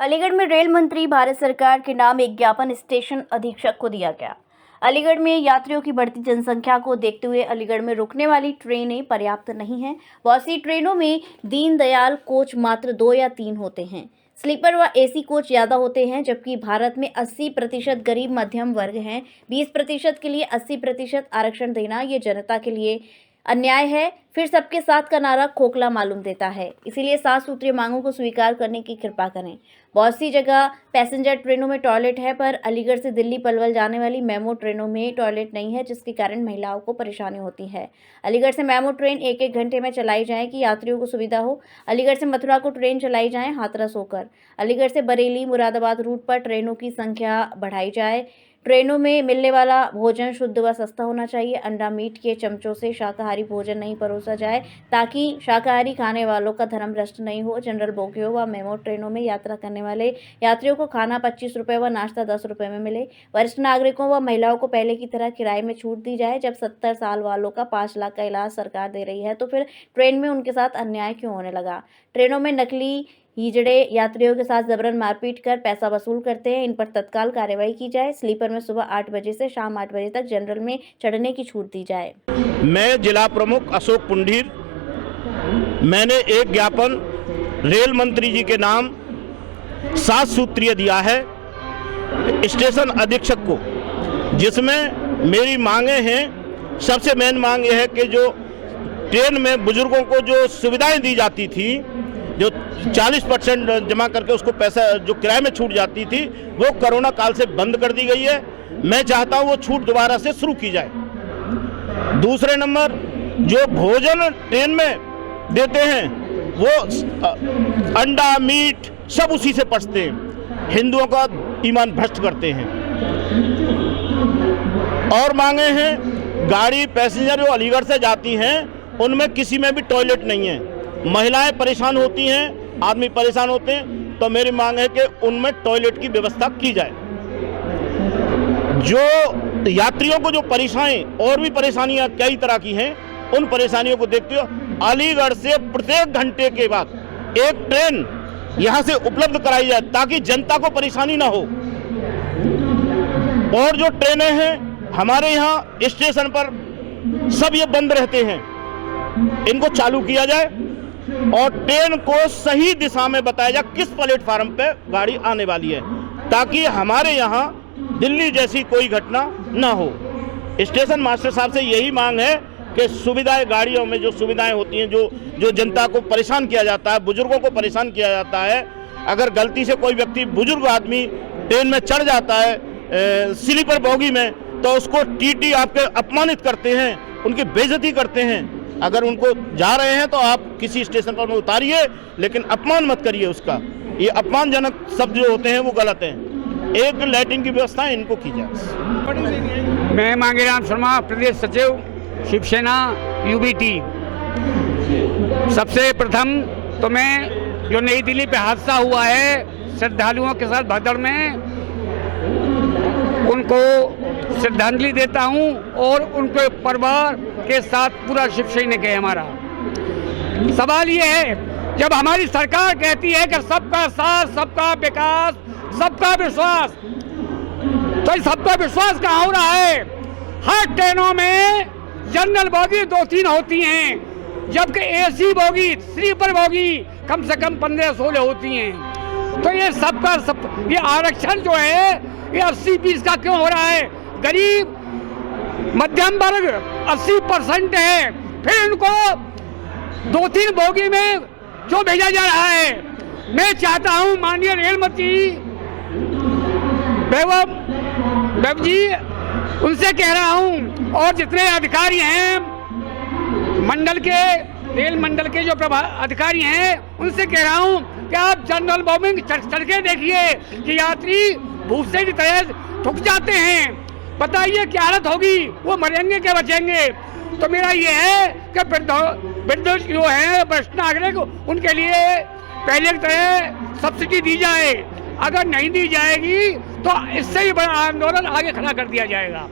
अलीगढ़ में रेल मंत्री भारत सरकार के नाम एक ज्ञापन स्टेशन अधीक्षक को दिया गया। अलीगढ़ में यात्रियों की बढ़ती जनसंख्या को देखते हुए अलीगढ़ में रुकने वाली ट्रेनें पर्याप्त नहीं हैं। बहुत सी ट्रेनों में दीनदयाल कोच मात्र 2 या 3 होते हैं। स्लीपर व एसी कोच ज़्यादा होते हैं, जबकि भारत में 80% गरीब मध्यम वर्ग हैं। 20% के लिए 80% आरक्षण देना ये जनता के लिए अन्याय है। फिर सबके साथ का नारा खोखला मालूम देता है। इसीलिए 7 सूत्रीय मांगों को स्वीकार करने की कृपा करें। बहुत सी जगह पैसेंजर ट्रेनों में टॉयलेट है, पर अलीगढ़ से दिल्ली पलवल जाने वाली मेमो ट्रेनों में टॉयलेट नहीं है, जिसके कारण महिलाओं को परेशानी होती है। अलीगढ़ से मेमो ट्रेन 1-1 घंटे में चलाई जाए कि यात्रियों को सुविधा हो। अलीगढ़ से मथुरा को ट्रेन चलाई जाए हाथरस होकर। अलीगढ़ से बरेली मुरादाबाद रूट पर ट्रेनों की संख्या बढ़ाई जाए। ट्रेनों में मिलने वाला भोजन शुद्ध व सस्ता होना चाहिए। अंडा मीट के चमचों से शाकाहारी भोजन नहीं परोसा जाए, ताकि शाकाहारी खाने वालों का धर्म भ्रष्ट नहीं हो। जनरल बोगियों व मेमो ट्रेनों में यात्रा करने वाले यात्रियों को खाना 25 रुपये व नाश्ता 10 रुपये में मिले। वरिष्ठ नागरिकों व महिलाओं को पहले की तरह किराए में छूट दी जाए। जब 70 साल वालों का 5 लाख का इलाज सरकार दे रही है, तो फिर ट्रेन में उनके साथ अन्याय क्यों होने लगा? ट्रेनों में नकली हिजड़े यात्रियों के साथ जबरन मारपीट कर पैसा वसूल करते हैं। इन पर तत्काल कार्रवाई की जाए। स्लीपर में सुबह 8 बजे से शाम 8 बजे तक, जनरल में चढ़ने की छूट दी जाए। मैं जिला प्रमुख अशोक पुंडीर, मैंने एक ज्ञापन रेल मंत्री जी के नाम 7 सूत्रीय दिया है स्टेशन अधीक्षक को, जिसमें मेरी मांगे हैं। सबसे मेन मांग यह है कि जो ट्रेन में बुजुर्गों को जो सुविधाएं दी जाती थी, जो 40% जमा करके उसको पैसा जो किराए में छूट जाती थी, वो कोरोना काल से बंद कर दी गई है। मैं चाहता हूँ वो छूट दोबारा से शुरू की जाए। दूसरे नंबर, जो भोजन ट्रेन में देते हैं वो अंडा मीट सब उसी से पचते हैं, हिंदुओं का ईमान भ्रष्ट करते हैं। और मांगे हैं, गाड़ी पैसेंजर जो अलीगढ़ से जाती हैं उनमें किसी में भी टॉयलेट नहीं है। महिलाएं परेशान होती हैं, आदमी परेशान होते हैं, तो मेरी मांग है कि उनमें टॉयलेट की व्यवस्था की जाए। जो यात्रियों को जो परेशानी और भी परेशानियां कई तरह की हैं, उन परेशानियों को देखते हुए अलीगढ़ से प्रत्येक घंटे के बाद एक ट्रेन यहां से उपलब्ध कराई जाए, ताकि जनता को परेशानी ना हो। और जो ट्रेनें हैं हमारे यहाँ स्टेशन पर सब ये बंद रहते हैं, इनको चालू किया जाए और ट्रेन को सही दिशा में बताया जाए किस प्लेटफार्म पे गाड़ी आने वाली है, ताकि हमारे यहाँ दिल्ली जैसी कोई घटना ना हो। स्टेशन मास्टर साहब से यही मांग है कि सुविधाएं, गाड़ियों में जो सुविधाएं होती हैं, जो जनता को परेशान किया जाता है, बुजुर्गों को परेशान किया जाता है। अगर गलती से कोई व्यक्ति, बुजुर्ग आदमी ट्रेन में चढ़ जाता है स्लीपर बोगी में, तो उसको टीटी आपके अपमानित करते हैं, उनकी बेइज्जती करते हैं। अगर उनको जा रहे हैं तो आप किसी स्टेशन पर उतारिए, लेकिन अपमान मत करिए उसका। ये अपमानजनक शब्द जो होते हैं वो गलत हैं। एक लैट्रिन की व्यवस्था इनको की जाए। मैं मांगेराम शर्मा, प्रदेश सचिव शिवसेना यूबीटी। सबसे प्रथम तो मैं जो नई दिल्ली पे हादसा हुआ है श्रद्धालुओं के साथ भगदड़ में, उनको श्रद्धांजलि देता हूं और उनके परिवार के साथ पूरा शिवसैनिक है हमारा। सवाल ये है, जब हमारी सरकार कहती है कि सबका साथ, सबका विकास, सबका विश्वास, तो सबका विश्वास कहाँ हो रहा है? हर ट्रेनों में जनरल बोगी 2-3 होती हैं, जबकि एसी बोगी, स्लीपर बोगी कम से कम 15-16 होती हैं। तो ये सबका ये आरक्षण जो है ये 80-20 का क्यों हो रहा है? गरीब मध्यम वर्ग 80% है, फिर इनको 2-3 बोगी में क्यों भेजा जा रहा है? मैं चाहता हूं माननीय रेल मंत्री वैभव जी, उनसे कह रहा हूं, और जितने अधिकारी हैं मंडल के, रेल मंडल के जो अधिकारी हैं, उनसे कह रहा हूं कि आप जनरल बोगिंग चढ़ के देखिए कि यात्री भूख से की तरह थक जाते हैं। बताइए क्या हालत होगी, वो मरेंगे क्या बचेंगे? तो मेरा ये है कि वृद्ध जो है वरिष्ठ नागरिक, उनके लिए पहले की तरह सब्सिडी दी जाए। अगर नहीं दी जाएगी तो इससे ही बड़ा आंदोलन आगे खड़ा कर दिया जाएगा।